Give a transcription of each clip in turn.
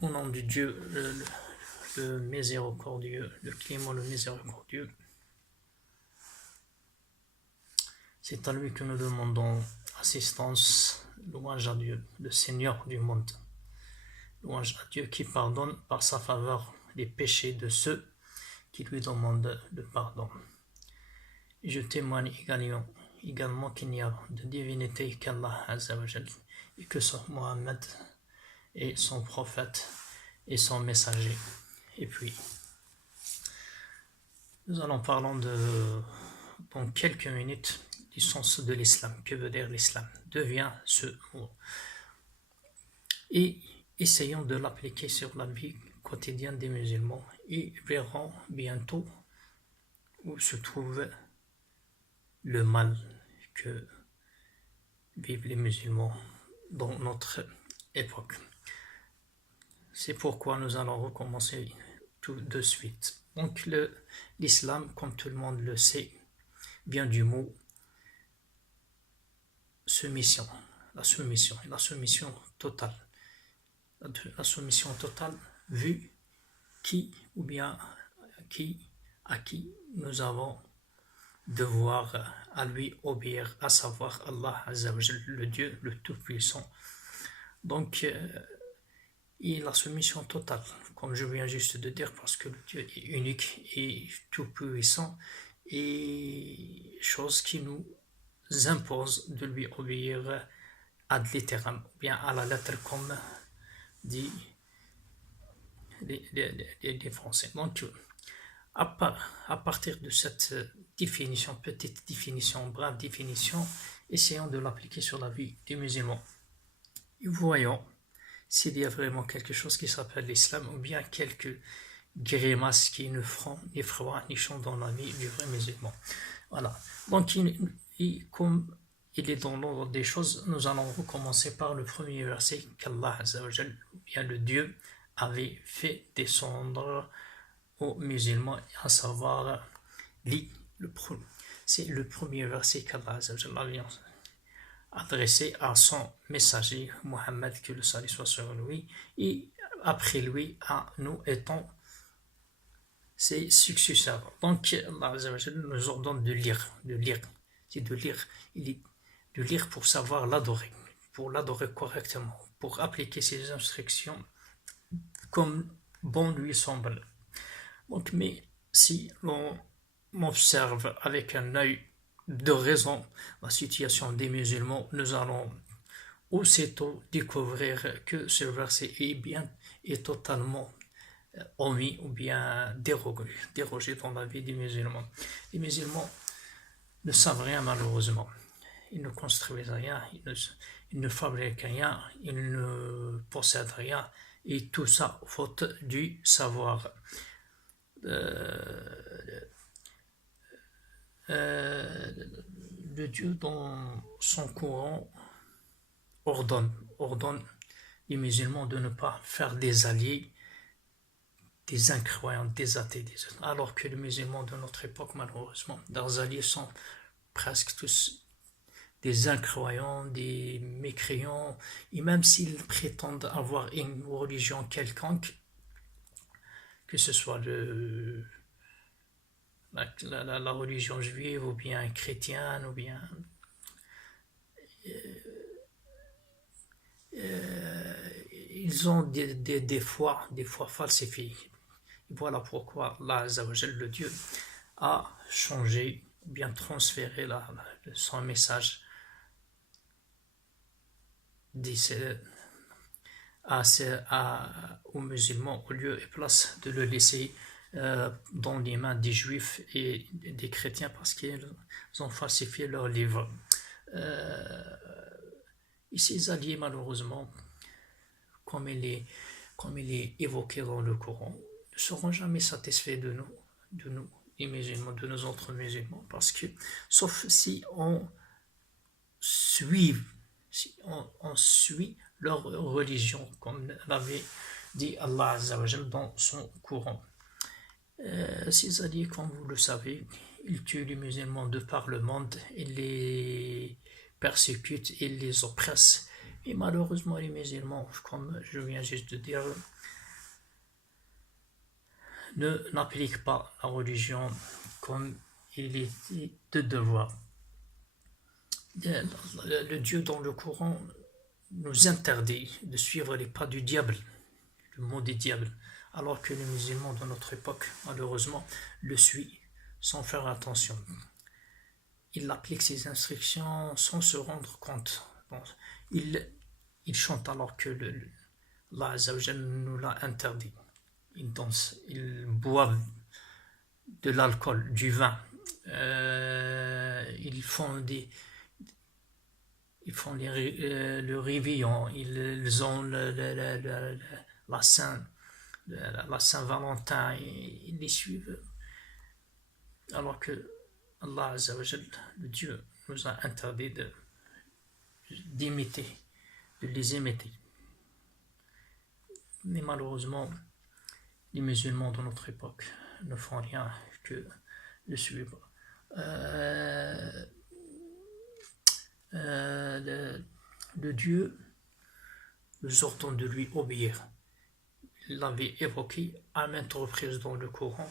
Au nom de Dieu, le miséricordieux, le clément, le miséricordieux, c'est à lui que nous demandons assistance, louange à Dieu, le Seigneur du monde. Louange à Dieu qui pardonne par sa faveur les péchés de ceux qui lui demandent le pardon. Et je témoigne également qu'il n'y a de divinité qu'Allah Azzawajal et que son Mohammed est son prophète et son messager. Et puis, nous allons parler dans quelques minutes du sens de l'islam. Que veut dire l'islam? D'où vient ce mot? Et essayons de l'appliquer sur la vie quotidienne des musulmans et verrons bientôt où se trouve le mal que vivent les musulmans dans notre époque. C'est pourquoi nous allons recommencer tout de suite. Donc l'islam, comme tout le monde le sait, vient du mot soumission, la soumission totale. La soumission totale vu qui ou bien à qui nous avons devoir à lui obéir, à savoir Allah Azzawajal, le Dieu le Tout-Puissant. Donc, et la soumission totale, comme je viens juste de dire, parce que le Dieu est unique et tout-puissant, et chose qui nous impose de lui obéir ad littéram, bien à la lettre comme dit les Français. Donc, à partir de cette définition, petite définition, brève définition, essayons de l'appliquer sur la vie des musulmans. Et voyons s'il y a vraiment quelque chose qui s'appelle l'islam ou bien quelques grimaces qui ne feront ni froid ni chaud dans la vie du vrai musulman. Voilà. Donc, comme il est dans l'ordre des choses, nous allons recommencer par le premier verset qu'Allah Azzawajal, bien le Dieu, avait fait descendre aux musulmans, à savoir c'est le premier verset qu'Allah Azzawajal avait adressé à son messager Mohammed, que le salut soit sur lui, et après lui à nous étant ses successeurs. Donc Allah Azzawajal nous ordonne de lire, c'est de lire, de lire pour savoir l'adorer, pour l'adorer correctement, pour appliquer ses instructions comme bon lui semble. Donc, mais si l'on observe avec un œil de raison la situation des musulmans, nous allons aussitôt découvrir que ce verset est totalement omis ou bien dérogé dans la vie des musulmans. Les musulmans ne savent rien malheureusement. Ils ne construisent rien, ils ne fabriquent rien, ils ne possèdent rien, et tout ça faute du savoir. Le Dieu dans son Coran ordonne les musulmans de ne pas faire des alliés, des incroyants, des athées, alors que les musulmans de notre époque, malheureusement, leurs alliés sont presque tous des incroyants, des mécréants, et même s'ils prétendent avoir une religion quelconque, que ce soit la religion juive ou bien chrétienne ou bien ils ont des foi falsifiées. Et voilà pourquoi Allah Azzawajal, le Dieu, a changé ou bien transféré son message aux musulmans au lieu et place de le laisser dans les mains des juifs et des chrétiens parce qu'ils ont falsifié leurs livres. Et ces alliés, malheureusement, comme il est évoqué dans le Coran, ne seront jamais satisfaits de nous, les musulmans, de nos autres musulmans, parce que, sauf si on suit leur religion, comme l'avait dit Allah Azzawajal dans son Coran. Ces alliés, comme vous le savez, ils tuent les musulmans de par le monde, ils les persécutent, ils les oppressent, Et malheureusement, les musulmans, comme je viens juste de dire, n'appliquent pas la religion comme il est de devoir. Le Dieu dans le Coran nous interdit de suivre les pas du diable, le mot des diables, alors que les musulmans de notre époque, malheureusement, le suivent sans faire attention. Ils appliquent ses instructions sans se rendre compte. Bon, ils chantent alors que Allah Azza wa Jalla nous l'a interdit. Ils dansent, ils boivent de l'alcool, du vin. Ils font le réveillon, ils ont la Saint-Valentin, ils les suivent. Alors que Allah Azza wa Jal, le Dieu, nous a interdit d'imiter, de les imiter. Mais malheureusement, les musulmans de notre époque ne font rien que de suivre. Le Dieu nous ordonne de lui obéir. Il l'avait évoqué à maintes reprises dans le Coran,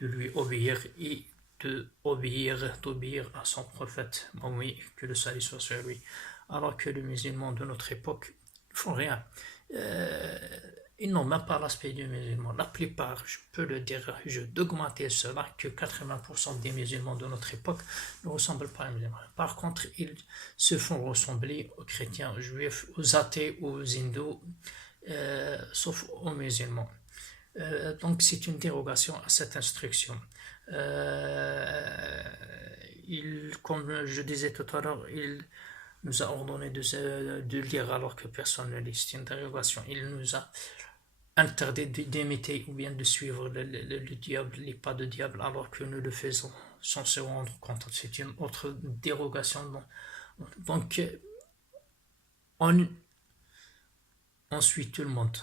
de lui obéir et d'obéir à son prophète Mahomet, que le salut soit sur lui. Alors que les musulmans de notre époque ne font rien. Ils n'ont même pas l'aspect du musulman. La plupart, je peux le dire, je d'augmenter cela, que 80% des musulmans de notre époque ne ressemblent pas aux musulmans. Par contre, ils se font ressembler aux chrétiens, aux juifs, aux athées, aux hindous, sauf aux musulmans. Donc c'est une dérogation à cette instruction. Comme je disais tout à l'heure, il nous a ordonné de lire alors que personne ne lit. C'est une dérogation. Il nous a interdit d'imiter ou bien de suivre le diable, les pas de diable, alors que nous le faisons sans se rendre compte. C'est une autre dérogation. Donc, on suit tout le monde.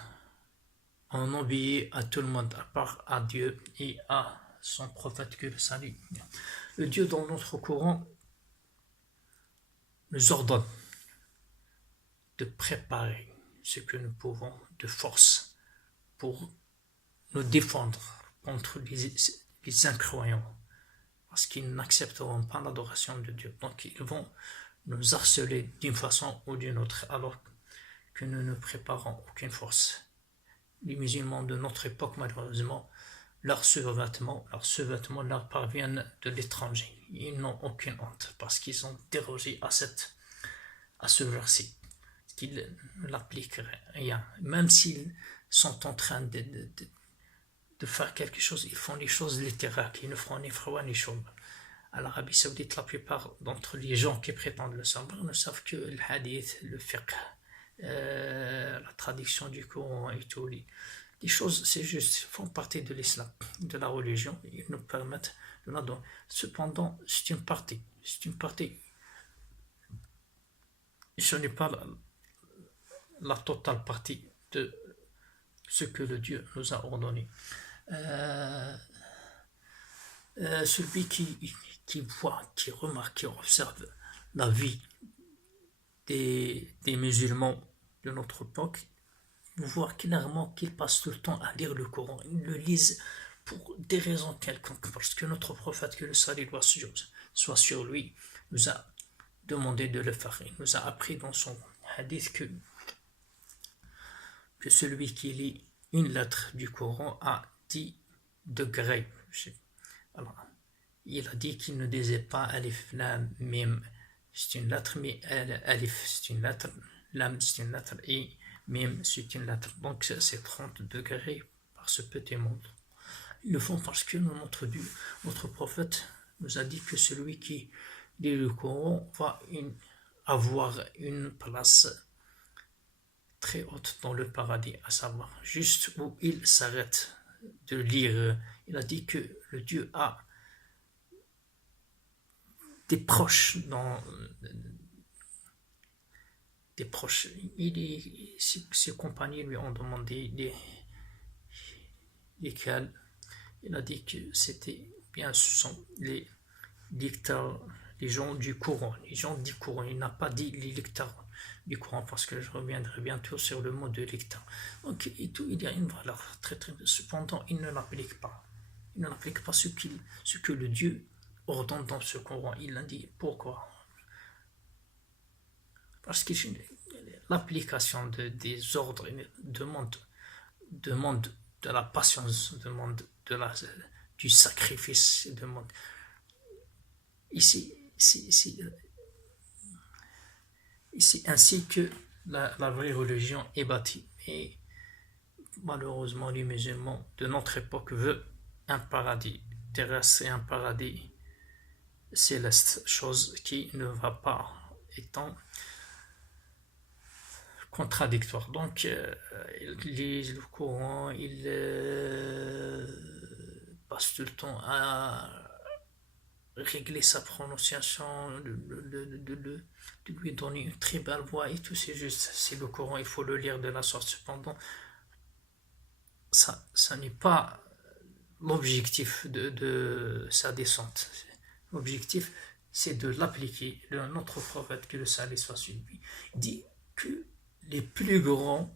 On obéit à tout le monde, à part à Dieu et à son prophète, que le salut. Le Dieu dans notre courant nous ordonne de préparer ce que nous pouvons de force pour nous défendre contre les incroyants, parce qu'ils n'accepteront pas l'adoration de Dieu. Donc ils vont nous harceler d'une façon ou d'une autre, alors que nous ne préparons aucune force. Les musulmans de notre époque, malheureusement, leurs sous-vêtements leur parviennent de l'étranger. Ils n'ont aucune honte, parce qu'ils ont dérogé à ce verset, qu'ils ne l'appliquent rien. Même s'ils sont en train de faire quelque chose, ils font les choses littéraires, ils ne feront ni froid ni chaud. À l'Arabie Saoudite, la plupart d'entre les gens qui prétendent le savoir ne savent que le hadith, le fiqh, la traduction du Coran et tout. Les choses, c'est juste, font partie de l'islam, de la religion, ils nous permettent de l'adorer. Cependant, c'est une partie. Ce n'est pas la totale partie de ce que le Dieu nous a ordonné. Celui qui voit, qui remarque, qui observe la vie des musulmans de notre époque, voit clairement qu'ils passent tout le temps à lire le Coran. Ils le lisent pour des raisons quelconques, parce que notre prophète, que le salut soit sur lui, nous a demandé de le faire. Il nous a appris dans son hadith que celui qui lit une lettre du Coran a 10 degrés. Alors, il a dit qu'il ne disait pas alif, lam, mim, c'est une lettre, mais alif, c'est une lettre, lam, c'est une lettre, et mim, c'est une lettre. Donc, c'est 30 degrés par ce petit monde. Ils le font parce que notre prophète nous a dit que celui qui lit le Coran va avoir une place très haute dans le paradis, à savoir juste où il s'arrête de lire. Il a dit que le Dieu a des proches ses compagnons lui ont demandé lesquels. Il a dit que c'était bien, ce sont les lecteurs, les gens du Coran. Il n'a pas dit les lecteurs du Coran, parce que je reviendrai bientôt sur le mot de lecteur. Donc, et tout, il y a une valeur très très. Cependant, il ne l'applique pas. Il ne l'applique pas ce que le Dieu ordonne dans ce Coran. Il l'a dit. Pourquoi? Parce que l'application des ordres demande de la patience, demande du sacrifice, demande. Ici, c'est ainsi que la vraie religion est bâtie. Et malheureusement, les musulmans de notre époque veulent un paradis terrestre et un paradis céleste, chose qui ne va pas, étant contradictoire. Donc, il lit le Coran, il passe tout le temps à régler sa prononciation, de lui donner une très belle voix et tout, c'est juste, c'est le Coran, il faut le lire de la sorte. Cependant, ça n'est pas l'objectif de sa descente. L'objectif, c'est de l'appliquer. Notre prophète, que le salut soit sur lui, dit que les plus grands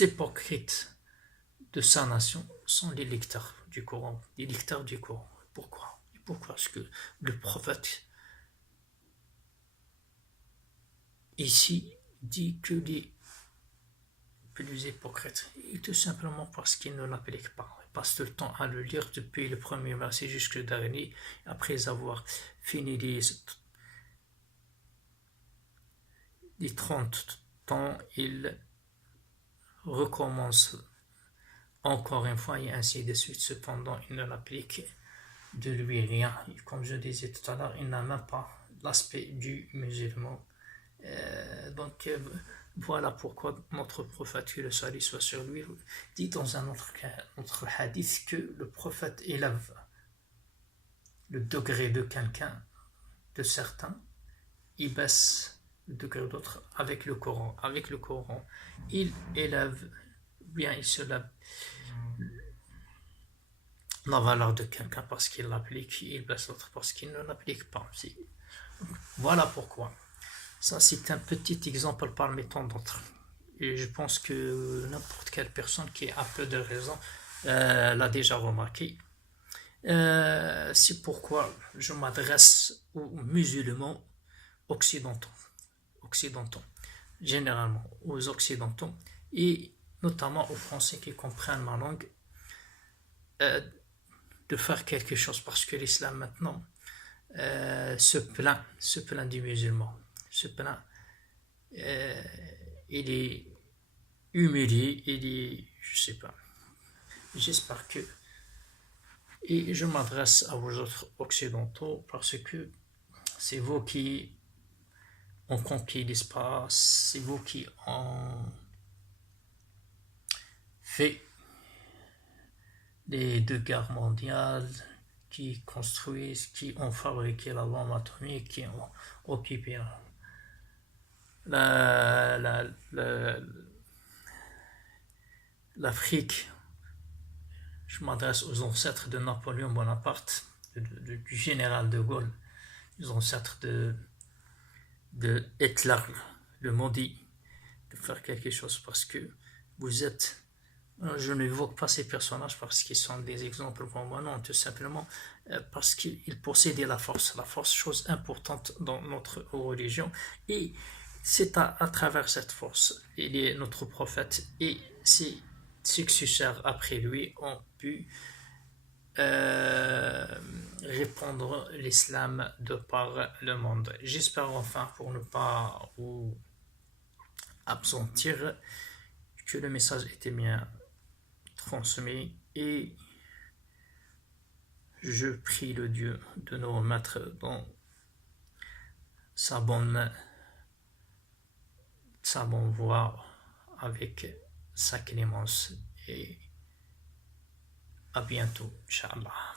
hypocrites de sa nation sont les lecteurs du Coran. Les lecteurs du Coran. Pourquoi? Parce que le prophète ici dit que les plus hypocrites, et tout simplement parce qu'il ne l'applique pas. Il passe tout le temps à le lire depuis le premier verset jusqu'au dernier, après avoir fini les 30 temps, il recommence encore une fois et ainsi de suite. Cependant, il ne l'applique de lui rien. Et comme je disais tout à l'heure, il n'a même pas l'aspect du musulman. Donc, voilà pourquoi notre prophète, que le salut soit sur lui, dit dans un autre hadith que le prophète élève le degré de quelqu'un, de certains, il baisse le degré d'autres avec le Coran. Avec le Coran, il élève, bien il se lève la valeur de quelqu'un parce qu'il l'applique, il baisse l'autre parce qu'il ne l'applique pas. Voilà pourquoi. Ça, c'est un petit exemple parmi tant d'autres. Et je pense que n'importe quelle personne qui a un peu de raison l'a déjà remarqué. C'est pourquoi je m'adresse aux musulmans occidentaux, généralement aux occidentaux, et notamment aux Français qui comprennent ma langue, de faire quelque chose, parce que l'islam maintenant se plaint du musulman, se plaint, il est humilié, il est, je sais pas, j'espère que, et je m'adresse à vous autres occidentaux parce que c'est vous qui ont conquis l'espace, c'est vous qui ont fait les 2 guerres mondiales, qui construisent, qui ont fabriqué la bombe atomique, qui ont occupé l'Afrique. Je m'adresse aux ancêtres de Napoléon Bonaparte, du général de Gaulle, les ancêtres de Hitler, le maudit, de faire quelque chose parce que vous êtes. Je n'évoque pas ces personnages parce qu'ils sont des exemples pour moi, non, tout simplement parce qu'ils possédaient la force, chose importante dans notre religion, et c'est à travers cette force, il est notre prophète et ses successeurs après lui ont pu répandre l'islam de par le monde. J'espère enfin, pour ne pas vous absentir, que le message était bien transmis, et je prie le Dieu de nous remettre dans sa bonne voie avec sa clémence, et à bientôt, Inch'Allah.